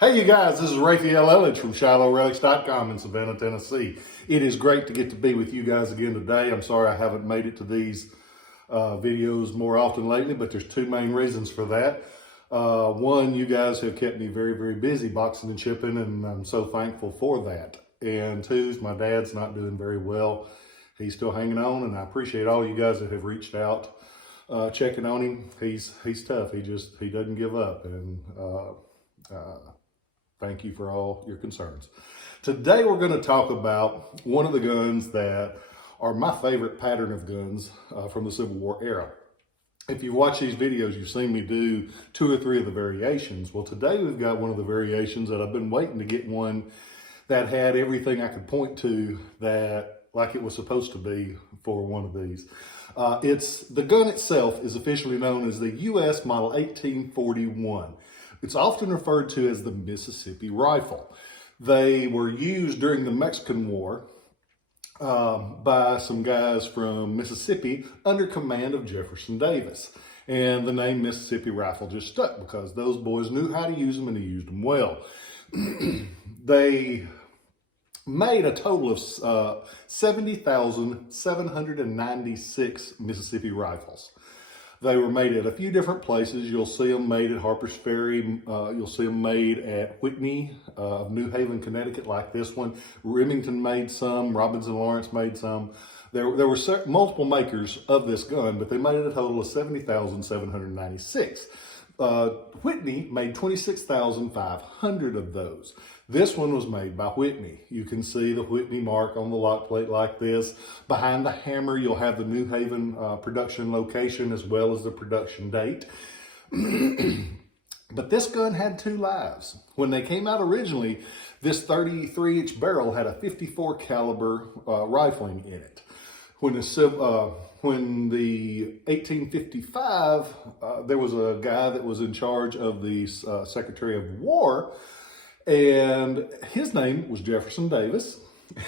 Hey, you guys, this is Rafael Eledge from Shiloh in Savannah, Tennessee. It is great to get to be with you guys again today. I'm sorry I haven't made it to these videos more often lately, but there's two main reasons for that. One, you guys have kept me very, very busy boxing and shipping, and I'm so thankful for that. And two, my dad's not doing very well. He's still hanging on, and I appreciate all you guys that have reached out, checking on him. He's tough. He doesn't give up, and thank you for all your concerns. Today we're going to talk about one of the guns that are my favorite pattern of guns from the Civil War era. If you've watched these videos, you've seen me do 2 or 3 of the variations. Well, today we've got one of the variations that I've been waiting to get one that had everything I could point to that like it was supposed to be for one of these. The gun itself is officially known as the U.S. Model 1841. It's often referred to as the Mississippi rifle. They were used during the Mexican War by some guys from Mississippi under command of Jefferson Davis. And the name Mississippi rifle just stuck because those boys knew how to use them and they used them well. They made a total of 70,796 Mississippi rifles. They were made at a few different places. You'll see them made at Harper's Ferry. You'll see them made at Whitney of New Haven, Connecticut, like this one. Remington made some. Robinson Lawrence made some. There were multiple makers of this gun, but they made it a total of 70,796. Whitney made 26,500 of those. This one was made by Whitney. You can see the Whitney mark on the lock plate like this. Behind the hammer, you'll have the New Haven production location as well as the production date. But this gun had 2 lives. When they came out originally, this 33-inch barrel had a 54 caliber rifling in it. When the 1855, there was a guy that was in charge of the Secretary of War, and his name was Jefferson Davis,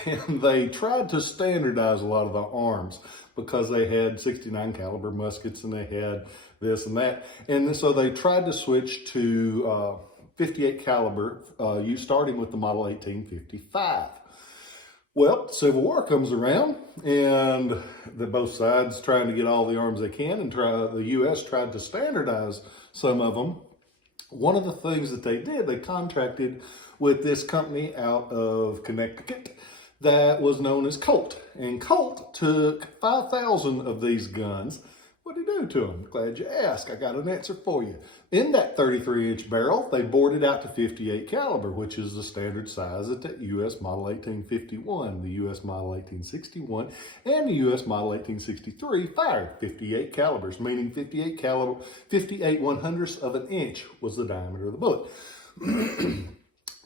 and they tried to standardize a lot of the arms because they had 69 caliber muskets and they had this and that, and so they tried to switch to 58 caliber, starting with the model 1855. Well, Civil War comes around, and both sides trying to get all the arms they can, and the U.S. tried to standardize some of them. One of the things that they did, they contracted with this company out of Connecticut that was known as Colt. And Colt took 5,000 of these guns. What did he do to them? Glad you asked. I got an answer for you. In that 33-inch barrel, they bored it out to 58 caliber, which is the standard size at the U.S. Model 1851, the U.S. Model 1861, and the U.S. Model 1863 fired 58 calibers, meaning 58 1/100ths of an inch was the diameter of the bullet.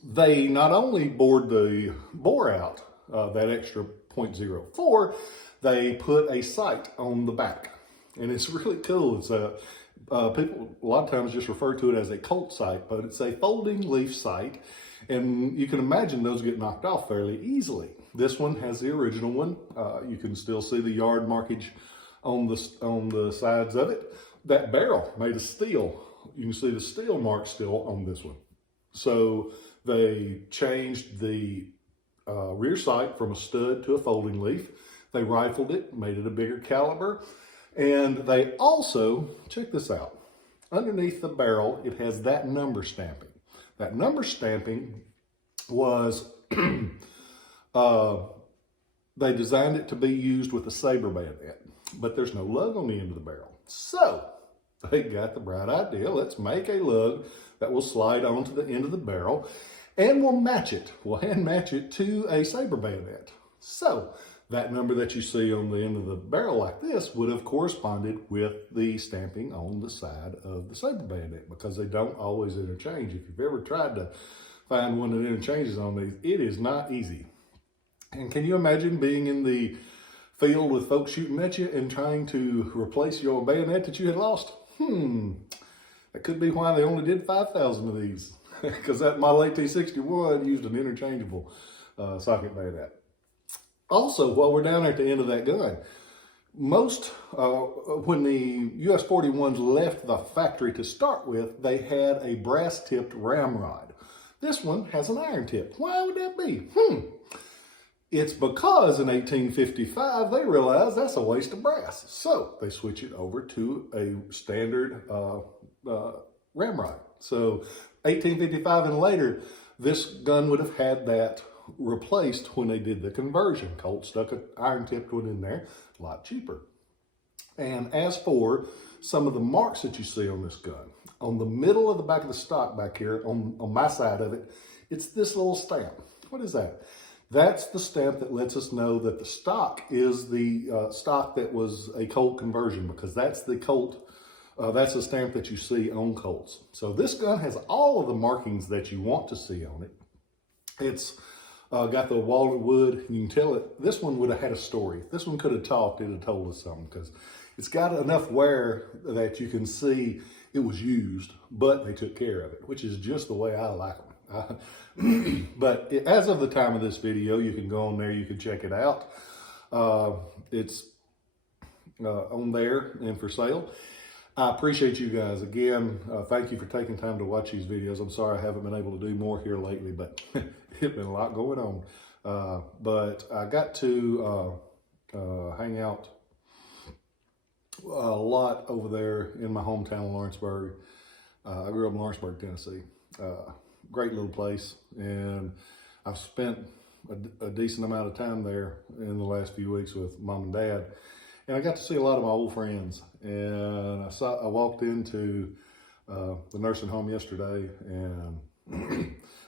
They not only bored the bore out, that extra .04, they put a sight on the back. And it's really cool. It's people a lot of times just refer to it as a Colt sight, but it's a folding leaf sight. And you can imagine those get knocked off fairly easily. This one has the original one. You can still see the yard markage on the sides of it. That barrel made of steel. You can see the steel mark still on this one. So they changed the rear sight from a stud to a folding leaf. They rifled it, made it a bigger caliber. And they also, check this out, underneath the barrel, it has that number stamping. That number stamping was, they designed it to be used with a saber bayonet, but there's no lug on the end of the barrel. So they got the bright idea, let's make a lug that will slide onto the end of the barrel, and we'll match it. We'll hand match it to a saber bayonet. So that number that you see on the end of the barrel like this would have corresponded with the stamping on the side of the saber bayonet, because they don't always interchange. If you've ever tried to find one that interchanges on these, it is not easy. And can you imagine being in the field with folks shooting at you and trying to replace your bayonet that you had lost? That could be why they only did 5,000 of these, because that Model 1861 used an interchangeable socket bayonet. Also, while we're down at the end of that gun, when the US 41s left the factory to start with, they had a brass-tipped ramrod. This one has an iron tip. Why would that be? It's because in 1855, they realized that's a waste of brass. So they switch it over to a standard ramrod. So 1855 and later, this gun would have had that replaced when they did the conversion. Colt stuck an iron tipped one in there, a lot cheaper. And as for some of the marks that you see on this gun, on the middle of the back of the stock back here, on my side of it, it's this little stamp. What is that? That's the stamp that lets us know that the stock is the stock that was a Colt conversion, because that's the Colt, that's the stamp that you see on Colts. So this gun has all of the markings that you want to see on it. It's got the walnut wood, and you can tell it, this one would have had a story. If this one could have talked, it would have told us something, because it's got enough wear that you can see it was used, but they took care of it, which is just the way I like them. But as of the time of this video, you can go on there, you can check it out. It's on there and for sale. I appreciate you guys. Again, thank you for taking time to watch these videos. I'm sorry I haven't been able to do more here lately, but it's been a lot going on. But I got to hang out a lot over there in my hometown, Lawrenceburg. I grew up in Lawrenceburg, Tennessee. Great little place, and I've spent a decent amount of time there in the last few weeks with Mom and Dad, and I got to see a lot of my old friends. And I walked into the nursing home yesterday, and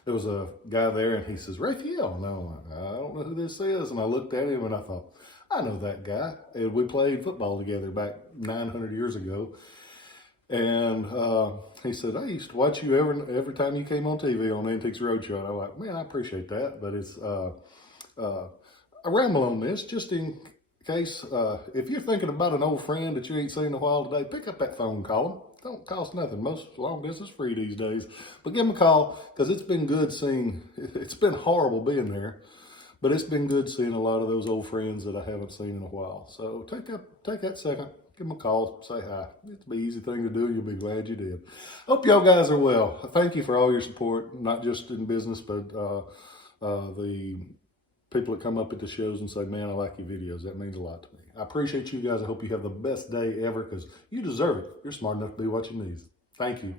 there was a guy there, and he says, "Rafael," and I'm like, "I don't know who this is." And I looked at him, and I thought, I know that guy. And we played football together back 900 years ago. And he said, "I used to watch you every time you came on TV on Antiques Roadshow." And I'm like, "Man, I appreciate that." But it's I ramble on this just in case, if you're thinking about an old friend that you ain't seen in a while today, pick up that phone, call them. Don't cost nothing. Most long distance free these days. But give them a call, because it's been good seeing, it's been horrible being there, but it's been good seeing a lot of those old friends that I haven't seen in a while. So take that second. Give them a call, say hi. It's an easy thing to do. You'll be glad you did. Hope y'all guys are well. Thank you for all your support, not just in business, but the people that come up at the shows and say, "Man, I like your videos." That means a lot to me. I appreciate you guys. I hope you have the best day ever, because you deserve it. You're smart enough to be watching these. Thank you.